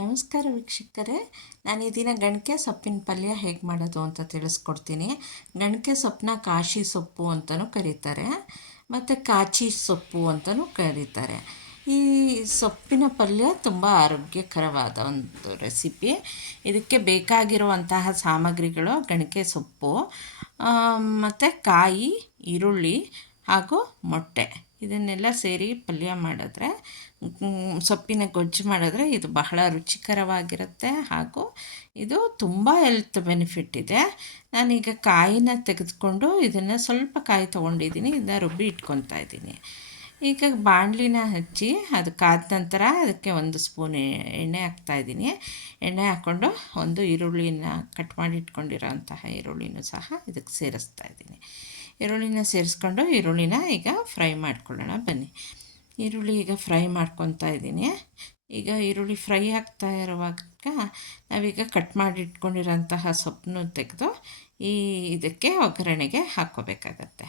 ನಮಸ್ಕಾರ ವೀಕ್ಷಕರೇ, ನಾನು ಈ ದಿನ ಗಣಕೆ ಸೊಪ್ಪಿನ ಪಲ್ಯ ಹೇಗೆ ಮಾಡೋದು ಅಂತ ತಿಳಿಸ್ಕೊಡ್ತೀನಿ. ಗಣಕೆ ಸೊಪ್ಪನ್ನ ಕಾಶಿ ಸೊಪ್ಪು ಅಂತಲೂ ಕರೀತಾರೆ, ಮತ್ತು ಕಾಚಿ ಸೊಪ್ಪು ಅಂತಲೂ ಕರೀತಾರೆ. ಈ ಸೊಪ್ಪಿನ ಪಲ್ಯ ತುಂಬ ಆರೋಗ್ಯಕರವಾದ ಒಂದು ರೆಸಿಪಿ. ಇದಕ್ಕೆ ಬೇಕಾಗಿರುವಂತಹ ಸಾಮಗ್ರಿಗಳು ಗಣಕೆ ಸೊಪ್ಪು, ಮತ್ತು ಕಾಯಿ, ಈರುಳ್ಳಿ ಹಾಗೂ ಮೊಟ್ಟೆ. ಇದನ್ನೆಲ್ಲ ಸೇರಿ ಪಲ್ಯ ಮಾಡಿದ್ರೆ, ಸೊಪ್ಪಿನ ಗೊಜ್ಜು ಮಾಡಿದ್ರೆ ಇದು ಬಹಳ ರುಚಿಕರವಾಗಿರುತ್ತೆ ಹಾಗೂ ಇದು ತುಂಬ ಹೆಲ್ತ್ ಬೆನಿಫಿಟ್ ಇದೆ. ನಾನೀಗ ಕಾಯಿನ ತೆಗೆದುಕೊಂಡು ಇದನ್ನು ಸ್ವಲ್ಪ ಕಾಯಿ ತೊಗೊಂಡಿದ್ದೀನಿ, ಇದನ್ನ ರುಬ್ಬಿ ಇಟ್ಕೊತಾ ಇದ್ದೀನಿ. ಈಗ ಬಾಣಲಿನ ಹಚ್ಚಿ ಅದು ಕಾದ ನಂತರ ಅದಕ್ಕೆ 1 ಸ್ಪೂನ್ ಎಣ್ಣೆ ಹಾಕ್ತಾಯಿದ್ದೀನಿ. ಎಣ್ಣೆ ಹಾಕ್ಕೊಂಡು ಒಂದು ಈರುಳ್ಳಿನ ಕಟ್ ಮಾಡಿ ಇಟ್ಕೊಂಡಿರೋಂತಹ ಈರುಳ್ಳಿನೂ ಸಹ ಇದಕ್ಕೆ ಸೇರಿಸ್ತಾ ಇದ್ದೀನಿ. ಈರುಳ್ಳಿನ ಸೇರಿಸ್ಕೊಂಡು ಈರುಳ್ಳಿನ ಈಗ ಫ್ರೈ ಮಾಡ್ಕೊಳ್ಳೋಣ ಬನ್ನಿ. ಈರುಳ್ಳಿ ಈಗ ಫ್ರೈ ಮಾಡ್ಕೊತಾ ಇದ್ದೀನಿ. ಈಗ ಈರುಳ್ಳಿ ಫ್ರೈ ಆಗ್ತಾ ಇರುವಾಗ ನಾವೀಗ ಕಟ್ ಮಾಡಿ ಇಟ್ಕೊಂಡಿರೋಂತಹ ಸೊಪ್ಪನ್ನು ತೆಗೆದು ಇದಕ್ಕೆ ಒಗ್ಗರಣೆಗೆ ಹಾಕ್ಕೋಬೇಕಾಗತ್ತೆ.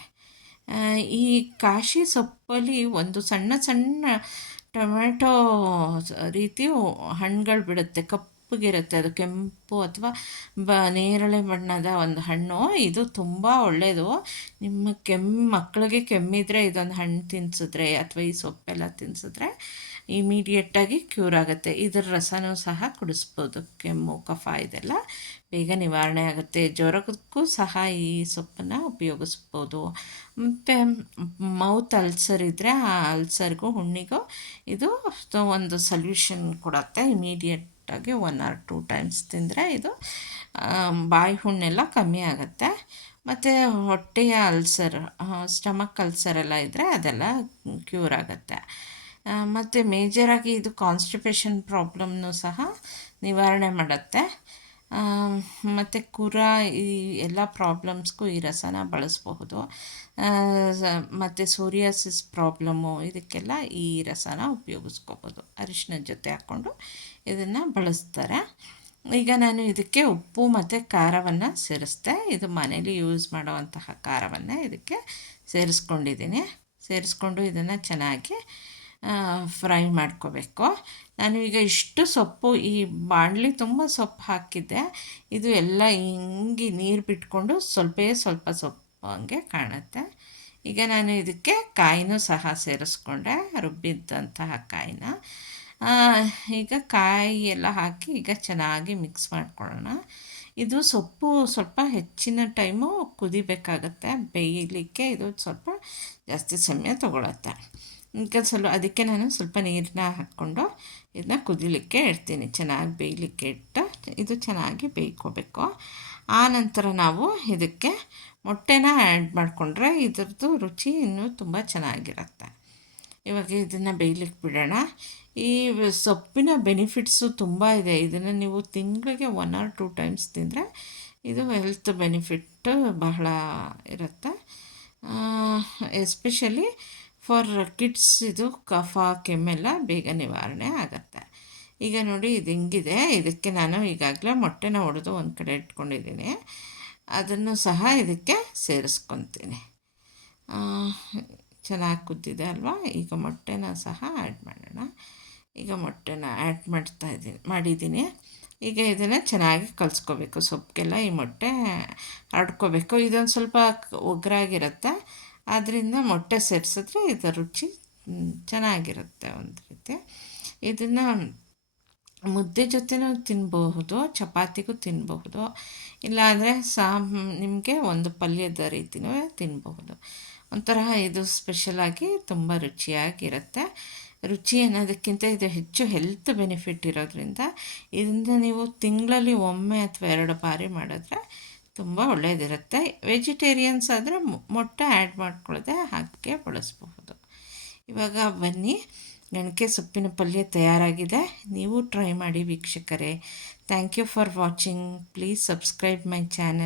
ಈ ಕಾಶಿ ಸೊಪ್ಪಲ್ಲಿ ಒಂದು ಸಣ್ಣ ಸಣ್ಣ ಟೊಮೆಟೊ ರೀತಿ ಹಣ್ಣುಗಳು ಬಿಡುತ್ತೆ, ಕಪ್ಪಗಿರುತ್ತೆ. ಅದು ಕೆಂಪು ಅಥವಾ ನೇರಳೆ ಬಣ್ಣದ ಒಂದು ಹಣ್ಣು. ಇದು ತುಂಬ ಒಳ್ಳೆಯದು. ನಿಮ್ಮ ಮಕ್ಕಳಿಗೆ ಕೆಮ್ಮಿದ್ರೆ ಇದೊಂದು ಹಣ್ಣು ತಿನ್ನಿಸಿದ್ರೆ ಅಥವಾ ಈ ಸೊಪ್ಪೆಲ್ಲ ತಿನ್ನಿಸಿದ್ರೆ ಇಮಿಡಿಯೇಟಾಗಿ ಕ್ಯೂರ್ ಆಗುತ್ತೆ. ಇದರ ರಸನೂ ಸಹ ಕುಡಿಸ್ಬೋದು. ಕೆಮ್ಮು, ಕಫ ಇದೆಲ್ಲ ಬೇಗ ನಿವಾರಣೆ ಆಗುತ್ತೆ. ಜ್ವರಕ್ಕೂ ಸಹ ಈ ಸೊಪ್ಪನ್ನು ಉಪಯೋಗಿಸ್ಬೋದು. ಮತ್ತು ಮೌತ್ ಅಲ್ಸರ್ ಇದ್ದರೆ ಆ ಅಲ್ಸರ್ಗೂ, ಹುಣ್ಣಿಗೂ ಇದು ಒಂದು ಸೊಲ್ಯೂಷನ್ ಕೊಡುತ್ತೆ. ಇಮಿಡಿಯೇಟಾಗಿ 1 or 2 ಟೈಮ್ಸ್ ತಿಂದರೆ ಇದು ಬಾಯಿ ಹುಣ್ಣೆಲ್ಲ ಕಮ್ಮಿ ಆಗುತ್ತೆ. ಮತ್ತು ಹೊಟ್ಟೆಯ ಅಲ್ಸರ್, ಸ್ಟಮಕ್ ಅಲ್ಸರ್ ಎಲ್ಲ ಇದ್ದರೆ ಅದೆಲ್ಲ ಕ್ಯೂರ್ ಆಗುತ್ತೆ. ಮತ್ತು ಮೇಜರಾಗಿ ಇದು ಕಾನ್ಸ್ಟಿಪೇಷನ್ ಪ್ರಾಬ್ಲಮ್ನೂ ಸಹ ನಿವಾರಣೆ ಮಾಡುತ್ತೆ. ಮತ್ತು ಈ ಎಲ್ಲ ಪ್ರಾಬ್ಲಮ್ಸ್ಗೂ ಈ ರಸನ ಬಳಸಬಹುದು. ಮತ್ತು ಸೋರಿಯಾಸಿಸ್ ಪ್ರಾಬ್ಲಮ್ಮು ಇದಕ್ಕೆಲ್ಲ ಈ ರಸನ ಉಪಯೋಗಿಸ್ಕೋಬೋದು. ಅರಿಶಿನದ ಜೊತೆ ಹಾಕ್ಕೊಂಡು ಇದನ್ನು ಬಳಸ್ತಾರೆ. ಈಗ ನಾನು ಇದಕ್ಕೆ ಉಪ್ಪು ಮತ್ತು ಖಾರವನ್ನು ಸೇರಿಸ್ದೆ. ಇದು ಮನೇಲಿ ಯೂಸ್ ಮಾಡುವಂತಹ ಖಾರವನ್ನು ಇದಕ್ಕೆ ಸೇರಿಸ್ಕೊಂಡಿದ್ದೀನಿ. ಸೇರಿಸ್ಕೊಂಡು ಇದನ್ನು ಚೆನ್ನಾಗಿ ಫ್ರೈ ಮಾಡ್ಕೋಬೇಕು. ನಾನು ಈಗ ಇಷ್ಟು ಸೊಪ್ಪು, ಈ ಬಾಣಲಿ ತುಂಬ ಸೊಪ್ಪು ಹಾಕಿದ್ದೆ. ಇದು ಎಲ್ಲ ಹಿಂಗೆ ನೀರು ಬಿಟ್ಕೊಂಡು ಸ್ವಲ್ಪ ಸೊಪ್ಪು ಹಂಗೆ ಕಾಣುತ್ತೆ. ಈಗ ನಾನು ಇದಕ್ಕೆ ಕಾಯಿನೂ ಸಹ ಸೇರಿಸ್ಕೊಂಡೆ, ರುಬ್ಬಿದ್ದಂತಹ ಕಾಯಿನ. ಈಗ ಕಾಯಿ ಎಲ್ಲ ಹಾಕಿ ಈಗ ಚೆನ್ನಾಗಿ ಮಿಕ್ಸ್ ಮಾಡ್ಕೊಳ್ಳೋಣ. ಇದು ಸೊಪ್ಪು ಸ್ವಲ್ಪ ಹೆಚ್ಚಿನ ಟೈಮು ಕುದಿಬೇಕಾಗತ್ತೆ. ಬೇಯಲಿಕ್ಕೆ ಇದು ಸ್ವಲ್ಪ ಜಾಸ್ತಿ ಸಮಯ ತಗೊಳುತ್ತೆ. ಈಗ ಅದಕ್ಕೆ ನಾನು ಸ್ವಲ್ಪ ನೀರನ್ನ ಹಾಕ್ಕೊಂಡು ಇದನ್ನ ಕುದಿಲಿಕ್ಕೆ ಇಡ್ತೀನಿ. ಚೆನ್ನಾಗಿ ಬೇಯಲಿಕ್ಕೆ ಇಟ್ಟು ಇದು ಚೆನ್ನಾಗಿ ಬೇಯ್ಕೋಬೇಕು. ಆ ನಂತರ ನಾವು ಇದಕ್ಕೆ ಮೊಟ್ಟೆನ ಆ್ಯಡ್ ಮಾಡಿಕೊಂಡ್ರೆ ಇದ್ರದ್ದು ರುಚಿ ಇನ್ನೂ ತುಂಬ ಚೆನ್ನಾಗಿರುತ್ತೆ. ಇವಾಗ ಇದನ್ನು ಬೇಯಲಿಕ್ಕೆ ಬಿಡೋಣ. ಈ ಸೊಪ್ಪಿನ ಬೆನಿಫಿಟ್ಸು ತುಂಬ ಇದೆ. ಇದನ್ನು ನೀವು ತಿಂಗಳಿಗೆ 1 or 2 ಟೈಮ್ಸ್ ತಿಂದರೆ ಇದು ಹೆಲ್ತ್ ಬೆನಿಫಿಟ್ಟು ಬಹಳ ಇರುತ್ತೆ. ಎಸ್ಪೆಷಲಿ ಫಾರ್ ಕಿಡ್ಸ್ ಇದು ಕಫ, ಕೆಮ್ಮೆಲ್ಲ ಬೇಗ ನಿವಾರಣೆ ಆಗುತ್ತೆ. ಈಗ ನೋಡಿ ಇದು ಹಿಂಗಿದೆ. ಇದಕ್ಕೆ ನಾನು ಈಗಾಗಲೇ ಮೊಟ್ಟೆನ ಒಡೆದು ಒಂದು ಕಡೆ ಇಟ್ಕೊಂಡಿದ್ದೀನಿ. ಅದನ್ನು ಸಹ ಇದಕ್ಕೆ ಸೇರಿಸ್ಕೊತೀನಿ. ಚೆನ್ನಾಗಿ ಕುದ್ದಿದೆ ಅಲ್ವಾ? ಈಗ ಮೊಟ್ಟೆನ ಸಹ ಆ್ಯಡ್ ಮಾಡೋಣ. ಈಗ ಮೊಟ್ಟೆನ ಆ್ಯಡ್ ಮಾಡಿದ್ದೀನಿ. ಈಗ ಇದನ್ನು ಚೆನ್ನಾಗಿ ಕಲಿಸ್ಕೋಬೇಕು. ಸೊಪ್ಪಿಗೆಲ್ಲ ಈ ಮೊಟ್ಟೆ ಹರಡ್ಕೋಬೇಕು. ಇದೊಂದು ಸ್ವಲ್ಪ ಒಗ್ರಾಗಿರುತ್ತೆ, ಆದ್ದರಿಂದ ಮೊಟ್ಟೆ ಸೇರಿಸಿದ್ರೆ ಇದರ ರುಚಿ ಚೆನ್ನಾಗಿರುತ್ತೆ ಒಂದು ರೀತಿ. ಇದನ್ನು ಮುದ್ದೆ ಜೊತೆನೂ ತಿನ್ನಬಹುದು, ಚಪಾತಿಗೂ ತಿನ್ನಬಹುದು, ಇಲ್ಲಾಂದರೆ ನಿಮಗೆ ಒಂದು ಪಲ್ಯದ ರೀತಿಯೂ ತಿನ್ನಬಹುದು. ಒಂಥರ ಇದು ಸ್ಪೆಷಲಾಗಿ ತುಂಬ ರುಚಿಯಾಗಿರುತ್ತೆ. ರುಚಿ ಅನ್ನೋದಕ್ಕಿಂತ ಇದು ಹೆಚ್ಚು ಹೆಲ್ತ್ ಬೆನಿಫಿಟ್ ಇರೋದ್ರಿಂದ ಇದರಿಂದ ನೀವು ತಿಂಗಳಲ್ಲಿ 1 ಅಥವಾ 2 ಬಾರಿ ಮಾಡಿದ್ರೆ ತುಂಬ ಒಳ್ಳೆಯದಿರುತ್ತೆ. ವೆಜಿಟೇರಿಯನ್ಸ್ ಆದರೆ ಮೊಟ್ಟೆ ಆ್ಯಡ್ ಮಾಡ್ಕೊಳ್ಳದೆ ಹಾಗೆ ಬಳಸಬಹುದು. ಇವಾಗ ಬನ್ನಿ, ಗಣಕೆ ಸೊಪ್ಪಿನ ಪಲ್ಯ ತಯಾರಾಗಿದೆ. ನೀವು ಟ್ರೈ ಮಾಡಿ ವೀಕ್ಷಕರೇ. Thank you for watching. Please subscribe my channel.